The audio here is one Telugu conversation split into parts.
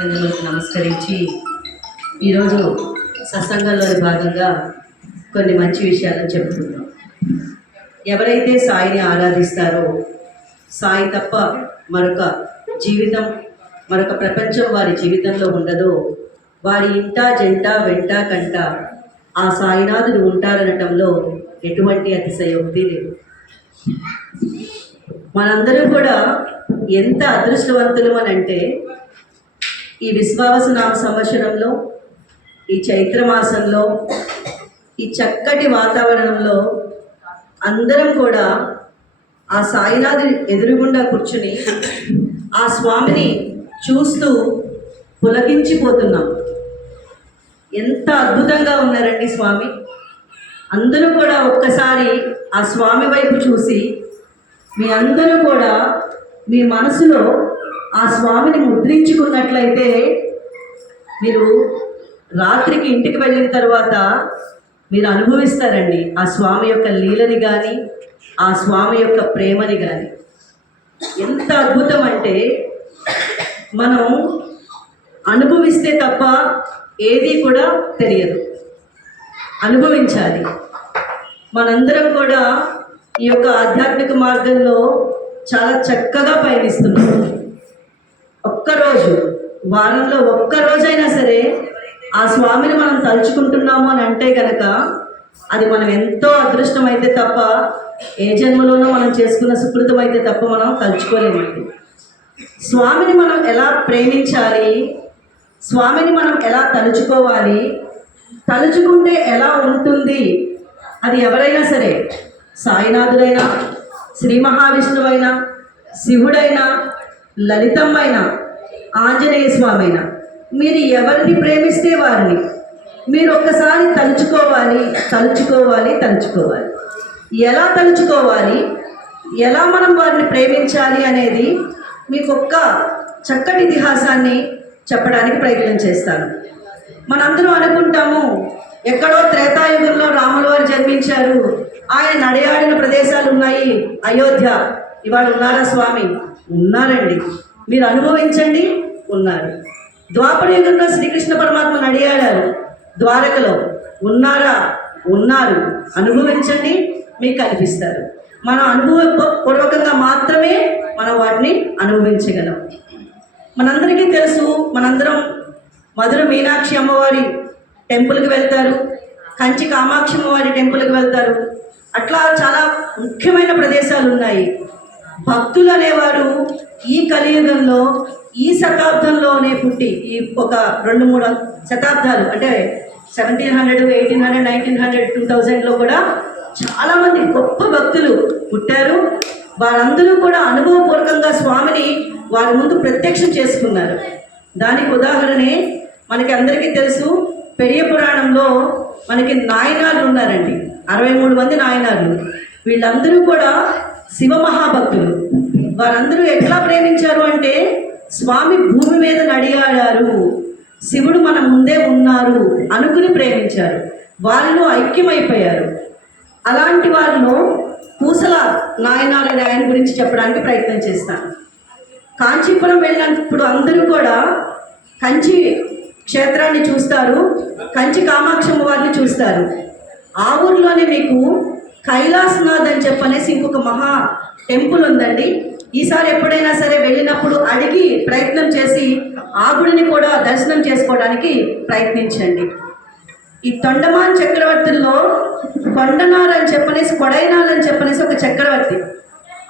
పాదారవిందములకు నమస్కరించి ఈరోజు సత్సంగంలోని భాగంగా కొన్ని మంచి విషయాలను చెబుతున్నాం. ఎవరైతే సాయిని ఆరాధిస్తారో సాయి తప్ప మరొక జీవితం, మరొక ప్రపంచం వారి జీవితంలో ఉండదో వారి ఇంట జంట వెంట కంట ఆ సాయినాథుడు ఉంటారనటంలో ఎటువంటి అతిశయోక్తి లేదు. మనందరం కూడా ఎంత అదృష్టవంతులు అనంటే ఈ విశ్వావసనామ సంవత్సరంలో, ఈ చైత్రమాసంలో, ఈ చక్కటి వాతావరణంలో అందరం కూడా ఆ సాయినాథు ఎదురుగుండా కూర్చుని ఆ స్వామిని చూస్తూ పులకించిపోతున్నాం. ఎంత అద్భుతంగా ఉన్నారండి స్వామి. అందరూ కూడా ఒక్కసారి ఆ స్వామి వైపు చూసి మీ అందరూ కూడా మీ మనసులో ఆ స్వామిని ముద్రించుకున్నట్లయితే మీరు రాత్రికి ఇంటికి వెళ్ళిన తర్వాత మీరు అనుభవిస్తారండి ఆ స్వామి యొక్క లీలని కానీ ఆ స్వామి యొక్క ప్రేమని కానీ. ఎంత అద్భుతం అంటే మనం అనుభవిస్తే తప్ప ఏది కూడా తెలియదు, అనుభవించాలి. మనందరం కూడా ఈ యొక్క ఆధ్యాత్మిక మార్గంలో చాలా చక్కగా పయనిస్తున్నాం. ఒక్కరోజు, వారంలో ఒక్కరోజైనా సరే ఆ స్వామిని మనం తలుచుకుంటున్నాము అని అంటే కనుక అది మనం ఎంతో అదృష్టం అయితే తప్ప, ఏ జన్మలోనో మనం చేసుకున్న సుకృతం అయితే తప్ప మనం తలుచుకోలేమండి. స్వామిని మనం ఎలా ప్రేమించాలి, స్వామిని మనం ఎలా తలుచుకోవాలి, తలుచుకుంటే ఎలా ఉంటుంది, అది ఎవరైనా సరే, సాయినాథుడైనా, శ్రీ మహావిష్ణువైనా, శివుడైనా, లలితమ్మైనా, ఆంజనేయ స్వామి అయినా, మీరు ఎవరిని ప్రేమిస్తే వారిని మీరు ఒక్కసారి తలుచుకోవాలి, తలుచుకోవాలి, తలుచుకోవాలి. ఎలా తలుచుకోవాలి, ఎలా మనం వారిని ప్రేమించాలి అనేది మీకు ఒక్క చక్కటి ఇతిహాసాన్ని చెప్పడానికి ప్రయత్నం చేస్తాను. మనందరం అనుకుంటాము ఎక్కడో త్రేతాయుగంలో రాముల వారు జన్మించారు, ఆయన నడయాడిన ప్రదేశాలు ఉన్నాయి, అయోధ్య. ఇవాళ ఉన్నారా స్వామి? ఉన్నారండి, మీరు అనుభవించండి, ఉన్నారు. ద్వాపర యుగంలో శ్రీకృష్ణ పరమాత్మ నడియాడారు ద్వారకలో, ఉన్నారా? ఉన్నారు. అనుభవించండి, మీకు కనిపిస్తారు. మనం అనుభవపూర్వకంగా మాత్రమే మనం వాటిని అనుభవించగలం. మనందరికీ తెలుసు, మనందరం మధుర మీనాక్షి అమ్మవారి టెంపుల్కి వెళ్తారు, కంచి కామాక్షి అమ్మవారి టెంపుల్కి వెళ్తారు. అట్లా చాలా ముఖ్యమైన ప్రదేశాలు ఉన్నాయి. భక్తులు అనేవారు ఈ కలియుగంలో, ఈ శతాబ్దంలోనే పుట్టి, ఈ ఒక 2-3 శతాబ్దాలు అంటే 1700, 1800, 1900, 2000లో కూడా చాలామంది గొప్ప భక్తులు పుట్టారు. వారందరూ కూడా అనుభవపూర్వకంగా స్వామిని వారి ముందు ప్రత్యక్షం చేసుకున్నారు. దానికి ఉదాహరణే మనకి అందరికీ తెలుసు, పెరియ పురాణంలో మనకి నాయనార్లు ఉన్నారండి, 63 మంది నాయనార్లు. వీళ్ళందరూ కూడా శివ మహాభక్తులు. వారందరూ ఎట్లా ప్రేమించారు అంటే, స్వామి భూమి మీద నడియాడారు, శివుడు మన ముందే ఉన్నారు అనుకుని ప్రేమించారు. వారిలో ఐక్యమైపోయారు. అలాంటి వారిలో పూసల నాయనారు ఆయన గురించి చెప్పడానికి ప్రయత్నం చేస్తాను. కాంచీపురం వెళ్ళినప్పుడు అందరూ కూడా కంచి క్షేత్రాన్ని చూస్తారు, కంచి కామాక్షమ్మ వారిని చూస్తారు. ఆ ఊరిలోనే మీకు కైలాసనాథ్ అని చెప్పనేసి ఇంకొక మహా టెంపుల్ ఉందండి. ఈసారి ఎప్పుడైనా సరే వెళ్ళినప్పుడు అడిగి ప్రయత్నం చేసి ఆ గుడిని కూడా దర్శనం చేసుకోవడానికి ప్రయత్నించండి. ఈ తొండమాన్ చక్రవర్తుల్లో కొండనార్ అని చెప్పనేసి, కొడైనాల్ అని చెప్పనేసి ఒక చక్రవర్తి,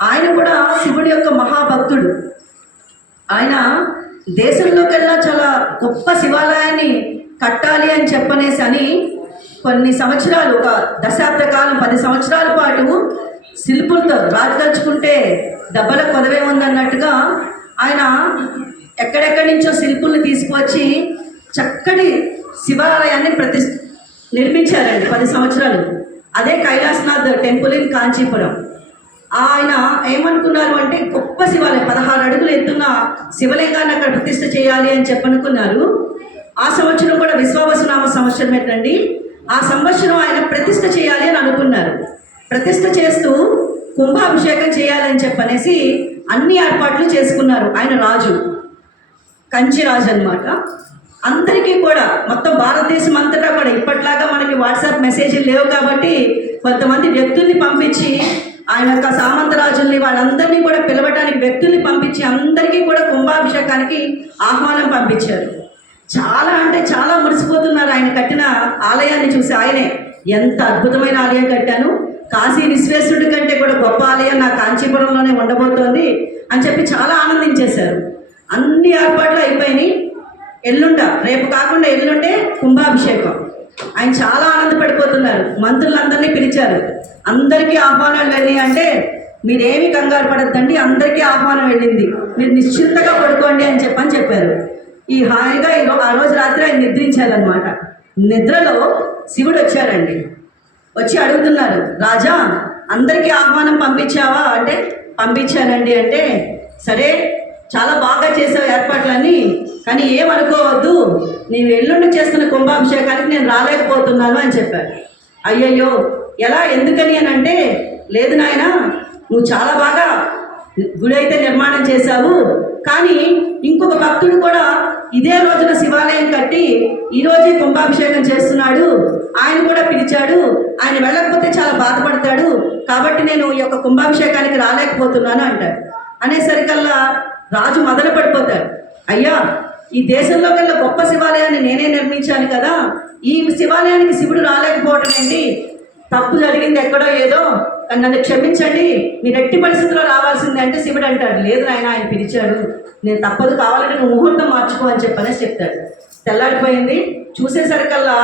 ఆయన కూడా శివుడి యొక్క మహాభక్తుడు. ఆయన దేశంలోకెల్లా చాలా గొప్ప శివాలయాన్ని కట్టాలి అని చెప్పనేసి అని కొన్ని సంవత్సరాలు, ఒక దశాబ్ద కాలం, 10 సంవత్సరాల పాటు శిల్పులతో రాజదలుచుకుంటే దెబ్బల కొదవే ఉందన్నట్టుగా ఆయన ఎక్కడెక్కడి నుంచో శిల్పుల్ని తీసుకువచ్చి చక్కటి శివాలయాన్ని నిర్మించారండి 10 సంవత్సరాలు. అదే కైలాసనాథ్ టెంపుల్ ఇన్ కాంచీపురం. ఆయన ఏమనుకున్నారు అంటే, గొప్ప శివాలయం, 16 అడుగులు ఎత్తున్న శివలింగాన్ని అక్కడ ప్రతిష్ఠ చేయాలి అని చెప్పనుకున్నారు. ఆ సంవత్సరం కూడా విశ్వావసనామ సంవత్సరం ఏంటండి, ఆ సంవత్సరం ఆయన ప్రతిష్ఠ చేయాలి అని అనుకున్నారు. ప్రతిష్ఠ చేస్తూ కుంభాభిషేకం చేయాలని చెప్పనేసి అన్ని ఏర్పాట్లు చేసుకున్నారు ఆయన రాజు. కంచిరాజు అనమాట. అందరికీ కూడా మొత్తం భారతదేశం అంతటా కూడా ఇప్పట్లాగా మనకి వాట్సాప్ మెసేజ్లు లేవు కాబట్టి కొంతమంది వ్యక్తుల్ని పంపించి ఆయన యొక్క సామంతరాజుల్ని వాళ్ళందరినీ కూడా పిలవడానికి వ్యక్తుల్ని పంపించి అందరికీ కూడా కుంభాభిషేకానికి ఆహ్వానం పంపించారు. చాలా అంటే చాలా మురిసిపోతున్నారు ఆయన కట్టిన ఆలయాన్ని చూసి. ఆయనే ఎంత అద్భుతమైన ఆలయం కట్టాను, కాశీ విశ్వేశ్వరుడి కంటే కూడా గొప్ప ఆలయం నా కాంచీపురంలోనే ఉండబోతోంది అని చెప్పి చాలా ఆనందించేశారు. అన్ని ఏర్పాట్లు అయిపోయినాయి. రేపు కాకుండా ఎల్లుండే కుంభాభిషేకం. ఆయన చాలా ఆనందపడిపోతున్నారు. మంత్రులందరినీ పిలిచారు. అందరికీ ఆహ్వానాలు వెళ్ళి అంటే మీరేమి కంగారు పడద్దండి, అందరికీ ఆహ్వానం వెళ్ళింది, మీరు నిశ్చింతగా పడుకోండి అని చెప్పారు. ఈ హాయిగా ఆ రోజు రాత్రి ఆయన నిద్రించారనమాట. నిద్రలో శివుడు వచ్చారండి. వచ్చి అడుగుతున్నారు, రాజా అందరికీ ఆహ్వానం పంపించావా అంటే పంపించానండి. అంటే సరే చాలా బాగా చేసావు ఏర్పాట్లన్నీ, కానీ ఏమనుకోవద్దు, నీవు ఎల్లుండి చేస్తున్న కుంభాభిషేకానికి నేను రాలేకపోతున్నాను అని చెప్పారు. అయ్యయ్యో ఎలా, ఎందుకని అని అంటే లేదు నాయన, నువ్వు చాలా బాగా గుడి అయితే నిర్మాణం చేశావు, కానీ ఇంకొక భక్తుడు కూడా ఇదే రోజున శివాలయం కట్టి ఈరోజే కుంభాభిషేకం చేస్తున్నాడు, ఆయన కూడా పిలిచాడు, ఆయన వెళ్ళకపోతే చాలా బాధపడతాడు, కాబట్టి నేను ఈ యొక్క కుంభాభిషేకానికి రాలేకపోతున్నాను అంటాడు. అనేసరికల్లా రాజు మొదలు పడిపోతాడు. అయ్యా ఈ దేశంలో కల్లా గొప్ప శివాలయాన్ని నేనే నిర్మించాను కదా, ఈ శివాలయానికి శివుడు రాలేకపోవటం ఏంటి, తప్పు జరిగింది ఎక్కడో ఏదో, నన్ను క్షమించండి, మీరు ఎట్టి పరిస్థితుల్లో రావాల్సిందే అంటే శివుడు అంటాడు, లేదు ఆయన పిలిచాడు, నేను తప్పదు, కావాలంటే నువ్వు ముహూర్తం మార్చుకో అని చెప్పనేసి చెప్తాడు. తెల్లారిపోయింది. చూసేసరికల్లా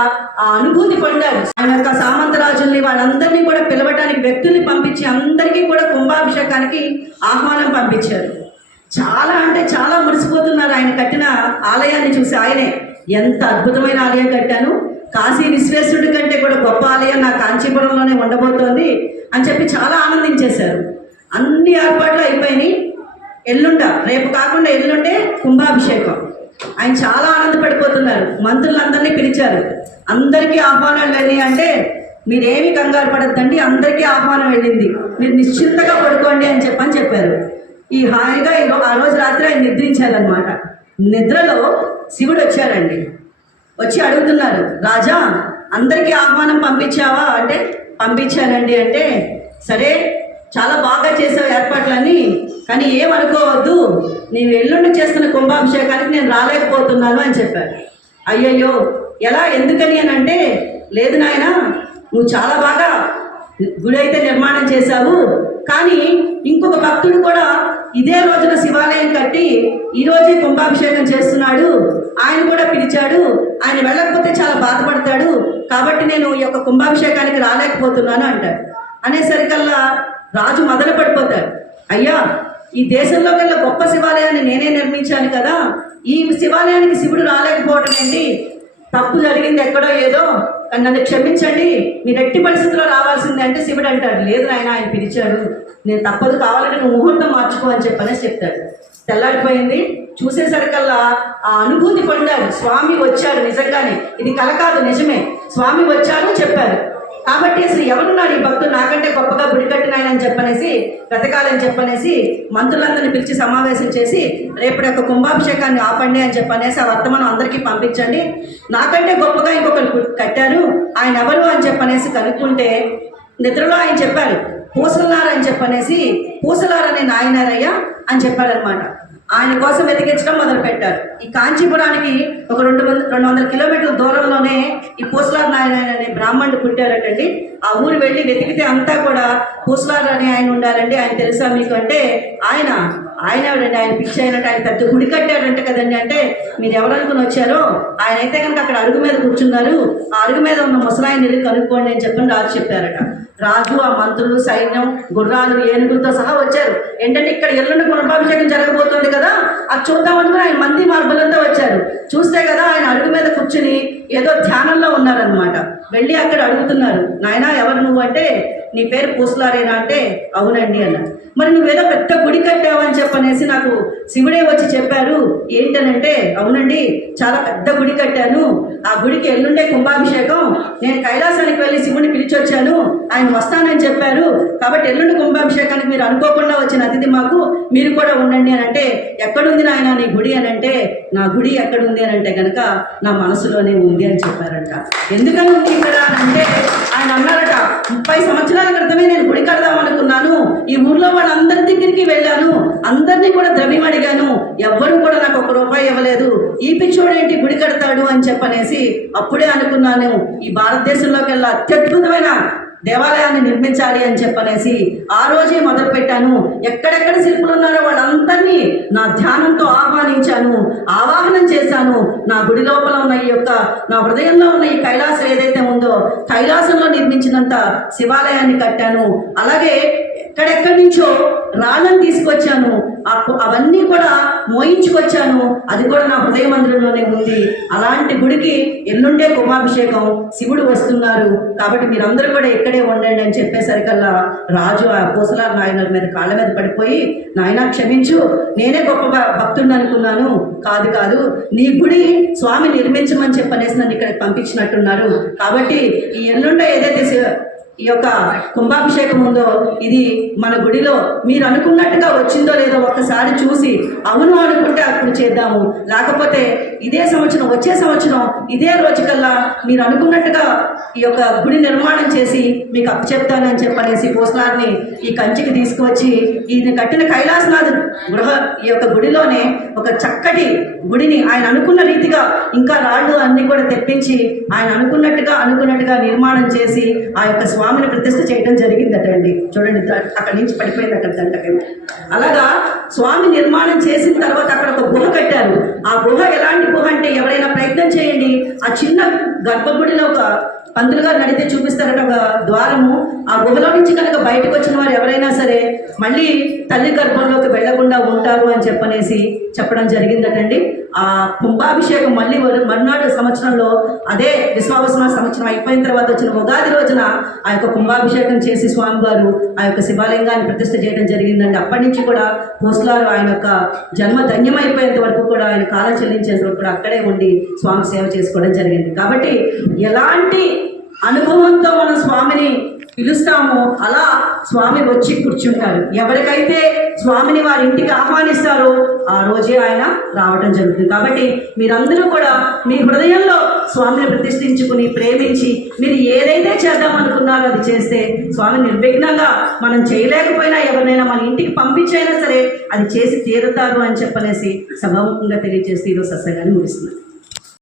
ఆ అనుభూతి పొందారు. ఆయన యొక్క సామంతరాజుల్ని వాళ్ళందరినీ కూడా పిలవడానికి వ్యక్తుల్ని పంపించి అందరికీ కూడా కుంభాభిషేకానికి ఆహ్వానం పంపించారు. చాలా అంటే చాలా మురిసిపోతున్నారు ఆయన కట్టిన ఆలయాన్ని చూసి. ఆయనే ఎంత అద్భుతమైన ఆలయం కట్టాను, కాశీ విశ్వేశ్వరుడి కంటే కూడా గొప్ప ఆలయం నా కాంచీపురంలోనే ఉండబోతోంది అని చెప్పి చాలా ఆనందించేశారు. అన్ని ఏర్పాట్లు అయిపోయినాయి. రేపు కాకుండా ఎల్లుండే కుంభాభిషేకం. ఆయన చాలా ఆనందపడిపోతున్నారు. మంత్రులందరినీ పిలిచారు. అందరికీ ఆహ్వానాలు వెళ్ళి అంటే మీరేమి కంగారు పడద్దండి, అందరికీ ఆహ్వానం వెళ్ళింది, మీరు నిశ్చింతగా పడుకోండి అని చెప్పారు. ఈ హాయిగా ఆ రోజు రాత్రి ఆయన నిద్రించారనమాట. నిద్రలో శివుడు వచ్చారండి. వచ్చి అడుగుతున్నారు, రాజా అందరికీ ఆహ్వానం పంపించావా అంటే పంపించానండి. అంటే సరే చాలా బాగా చేసావు ఏర్పాట్లన్నీ, కానీ ఏమనుకోవద్దు, నీవు ఎల్లుండి చేస్తున్న కుంభాభిషేకానికి నేను రాలేకపోతున్నాను అని చెప్పారు. అయ్యయ్యో ఎలా, ఎందుకని అని అంటే లేదు నాయన, నువ్వు చాలా బాగా గుడి అయితే నిర్మాణం చేశావు, కానీ ఇంకొక భక్తుడు కూడా ఇదే రోజున శివాలయం కట్టి ఈరోజే కుంభాభిషేకం చేస్తున్నాడు, ఆయన కూడా పిలిచాడు, ఆయన వెళ్ళకపోతే చాలా బాధపడతాడు, కాబట్టి నేను ఈ యొక్క కుంభాభిషేకానికి రాలేకపోతున్నాను అంటాడు. అనేసరికల్లా రాజు మొదలు పడిపోతాడు. అయ్యా ఈ దేశంలో కల్లా గొప్ప శివాలయాన్ని నేనే నిర్మించాను కదా, ఈ శివాలయానికి శివుడు రాలేకపోవటం ఏంటి, తప్పు జరిగింది ఎక్కడో ఏదో, నన్ను క్షమించండి, మీరు ఎట్టి పరిస్థితుల్లో రావాల్సిందే అంటే శివుడు అంటాడు, లేదు ఆయన పిలిచాడు, నేను తప్పదు, కావాలంటే నువ్వు ముహూర్తం మార్చుకో అని చెప్పనేసి చెప్తాడు. తెల్లారిపోయింది. చూసేసరికల్లా ఆ అనుభూతి పొందారు. స్వామి వచ్చారు, నిజంగానే ఇది కల కాదు, నిజమే, స్వామి వచ్చారు చెప్పారు. కాబట్టి అసలు ఎవరున్నారు ఈ భక్తులు నాకంటే గొప్పగా గుడి కట్టినాయని చెప్పనేసి బ్రతకాలని చెప్పనేసి మంత్రులందరినీ పిలిచి సమావేశం చేసి రేపటి యొక్క కుంభాభిషేకాన్ని ఆపండి అని చెప్పనేసి ఆ వర్తమానం అందరికీ పంపించండి, నాకంటే గొప్పగా ఇంకొకరు కట్టారు, ఆయన ఎవరు అని చెప్పనేసి కనుక్కుంటే నిద్రలో ఆయన చెప్పారు, పూసలారు అని చెప్పనేసి, పూసలారనే నాయనారయ్య అని చెప్పారనమాట. ఆయన కోసం వెతికించడం మొదలుపెట్టారు. ఈ కాంచీపురానికి ఒక 200 కిలోమీటర్ల దూరంలోనే ఈ పూసలార్ నాయన అనే బ్రాహ్మణుడు పుట్టారటండి. ఆ ఊరు వెళ్ళి వెతికితే అంతా కూడా పూసలార్ అనే ఆయన ఉండాలండి, ఆయన తెలుసా మీకు అంటే ఆయన ఎవరండి, ఆయన పిచ్చి అయినట్టు, ఆయన పెద్ద గుడి కట్టాడంటే కదండి. అంటే మీరు ఎవరనుకుని వచ్చారో, ఆయన అయితే కనుక అక్కడ అరుగు మీద కూర్చున్నారు, ఆ అరుగు మీద ఉన్న ముసలాయన వెళ్ళి కనుక్కోండి అని చెప్పని రాజు చెప్పారట. రాజు ఆ మంత్రులు సైన్యం గుర్రాలు ఏనుగులతో సహా వచ్చారు. ఏంటంటే ఇక్కడ ఎల్లుండి కుంభాభిషేకం జరగబోతుంది కదా, అది చూద్దామనుకుని ఆయన మంది మార్బలంతో వచ్చారు. చూస్తే కదా ఆయన అడుగు మీద కూర్చుని ఏదో ధ్యానంలో ఉన్నారనమాట. వెళ్ళి అక్కడ అడుగుతున్నారు, నాయనా ఎవరు నువ్వు అంటే నీ పేరు పూసలారేనా అంటే అవునండి అన్నాడు. మరి నువ్వేదో పెద్ద గుడి కట్టావని చెప్పనేసి నాకు శివుడే వచ్చి చెప్పారు. ఏంటనంటే అవునండి, చాలా పెద్ద గుడి కట్టాను, ఆ గుడికి ఎల్లుండే కుంభాభిషేకం, నేను కైలాసానికి వెళ్ళి శివుని పిలిచొచ్చాను, ఆయన వస్తానని చెప్పారు, కాబట్టి ఎల్లుండి కుంభాభిషేకానికి మీరు అనుకోకుండా వచ్చిన అతిథి మాకు, మీరు కూడా ఉండండి అని అంటే, ఎక్కడుంది నాయన నీ గుడి అని అంటే, నా గుడి ఎక్కడుంది అని అంటే కనుక నా మనసులోనే ఉంది అని చెప్పారంట. ఎందుకని ఉంది ఇక్కడ అంటే ఆయన అన్నారట, 30 సంవత్సరాల క్రితమే నేను గుడి కడదాం అనుకున్నాను, ఈ ఊర్లో వాళ్ళందరి దగ్గరికి వెళ్ళాను, అందరినీ కూడా ద్రవ్యం అడిగాను, ఎవ్వరూ కూడా నాకు 1 రూపాయి ఇవ్వలేదు, ఈ పిచ్చోడేంటి గుడి కడతాడు అని చెప్పనేసి అప్పుడే అనుకున్నాను, ఈ భారతదేశంలోకి వెళ్ళి అత్యద్భుతమైన దేవాలయాన్ని నిర్మించాలి అని చెప్పనేసి ఆ రోజే మొదలు పెట్టాను. ఎక్కడెక్కడ శిల్పులు ఉన్నారో వాళ్ళందరినీ నా ధ్యానంతో ఆవాహనం చేశాను. నా గుడి లోపల ఉన్న ఈ యొక్క నా హృదయంలో ఉన్న ఈ కైలాసం ఏదైతే ఉందో, కైలాసంలో నిర్మించినంత శివాలయాన్ని కట్టాను. అలాగే ఎక్కడెక్కడి నుంచో రాళ్ళని తీసుకొచ్చాను, అవన్నీ కూడా మోయించుకొచ్చాను, అది కూడా నా హృదయ మందిరంలోనే ఉంది. అలాంటి గుడికి ఎల్లుండే కుంభాభిషేకం, శివుడు వస్తున్నారు, కాబట్టి మీరందరూ కూడా ఇక్కడే ఉండండి అని చెప్పేసరికల్లా రాజు ఆ పూసలార నాయన మీద కాళ్ళ మీద పడిపోయి, నాయన క్షమించు, నేనే గొప్ప భక్తుడిని అనుకున్నాను, కాదు కాదు, నీ గుడి స్వామి నిర్మించమని చెప్పనేసి నన్ను ఇక్కడ పంపించినట్టున్నారు, కాబట్టి ఈ ఎల్లుండే ఏదైతే ఈ యొక్క కుంభాభిషేకం ఉందో ఇది మన గుడిలో మీరు అనుకున్నట్టుగా వచ్చిందో లేదో ఒక్కసారి చూసి అవును అనుకుంటే అప్పుడు చేద్దాము, లేకపోతే ఇదే సంవత్సరం వచ్చే సంవత్సరం ఇదే రోజుకల్లా మీరు అనుకున్నట్టుగా ఈ యొక్క గుడి నిర్మాణం చేసి మీకు అప్పచెప్తానని చెప్పనేసి పూసలారిని ఈ కంచికి తీసుకువచ్చి ఈయన కట్టిన కైలాసనాథ్ ఈ యొక్క గుడిలోనే ఒక చక్కటి గుడిని ఆయన అనుకున్న రీతిగా ఇంకా రాళ్ళు అన్ని కూడా తెప్పించి ఆయన అనుకున్నట్టుగా నిర్మాణం చేసి ఆ యొక్క స్వామిని ప్రతిష్ఠ చేయడం జరిగిందట అండి. చూడండి, అక్కడి నుంచి పడిపోయింది అక్కడ దంటకి. అలాగా స్వామి నిర్మాణం చేసిన తర్వాత అక్కడ ఒక గుహ కట్టారు. ఆ గుహ ఎలాంటి గుహ అంటే, ఎవరైనా ప్రయత్నం చేయండి, ఆ చిన్న గర్భగుడిలో ఒక పంతులు గారు నడితే చూపిస్తారట ఒక ద్వారము, ఆ గుహలో నుంచి కనుక బయటకు వచ్చిన వారు ఎవరైనా సరే మళ్ళీ తల్లి గర్భంలోకి వెళ్లకుండా ఉంటారు అని చెప్పనేసి చెప్పడం జరిగిందటండి. ఆ కుంభాభిషేకం మళ్ళీ మరునాడు సంవత్సరంలో, అదే విశ్వావసన సంవత్సరం అయిపోయిన తర్వాత వచ్చిన ఉగాది రోజున ఆ యొక్క కుంభాభిషేకం చేసి స్వామివారు ఆ యొక్క శివలింగాన్ని ప్రతిష్ఠ చేయడం జరిగిందండి. అప్పటి నుంచి కూడా పూసలారు ఆయన యొక్క జన్మ ధన్యమైపోయేంత వరకు కూడా, ఆయన కాలం చెల్లించేంత వరకు కూడా అక్కడే ఉండి స్వామి సేవ చేసుకోవడం జరిగింది. కాబట్టి ఎలాంటి అనుభవంతో మనం స్వామిని పిలుస్తామో అలా స్వామి వచ్చి కూర్చుంటారు. ఎవరికైతే స్వామిని వారి ఇంటికి ఆహ్వానిస్తారో ఆ రోజే ఆయన రావటం జరుగుతుంది. కాబట్టి మీరందరూ కూడా మీ హృదయంలో స్వామిని ప్రతిష్ఠించుకుని ప్రేమించి మీరు ఏదైతే చేద్దామనుకున్నారో అది చేస్తే స్వామి నిర్విఘ్నంగా, మనం చేయలేకపోయినా ఎవరినైనా మన ఇంటికి పంపించైనా సరే అది చేసి తీరుతారు అని చెప్పనేసి సభాముఖంగా తెలియజేసి ఈరోజు సత్సంగాన్ని ముగిస్తున్నాను.